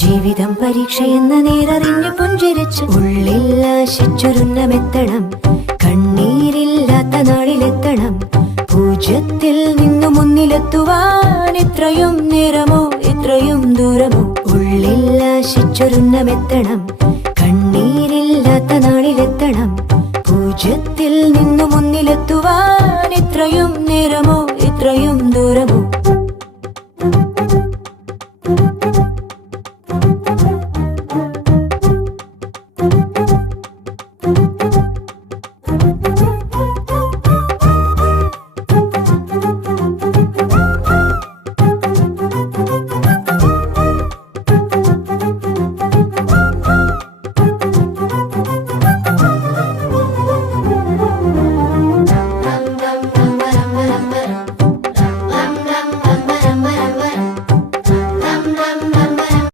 ജീവിതം പരീക്ഷയെന്ന നേരറിഞ്ഞു പുഞ്ചിരിച്ച് ഉള്ളിൽ ആശിച്ചൊരുന്നമെത്തണം. കണ്ണീരില്ലാത്ത നാളിലെത്തണം. പൂജ്യത്തിൽ നിന്നു മുന്നിലെത്തുവാൻ ഇത്രയും നേരമോ ഇത്രയും ദൂരമോ? ഉള്ളിൽ ആശിച്ചൊരുന്നമെത്തണം. കണ്ണീരില്ലാത്ത നാളിലെത്തണം. പൂജ്യത്തിൽ നിന്നു മുന്നിലെത്തുവാൻ ഇത്രയും നേരമോ ഇത്രയും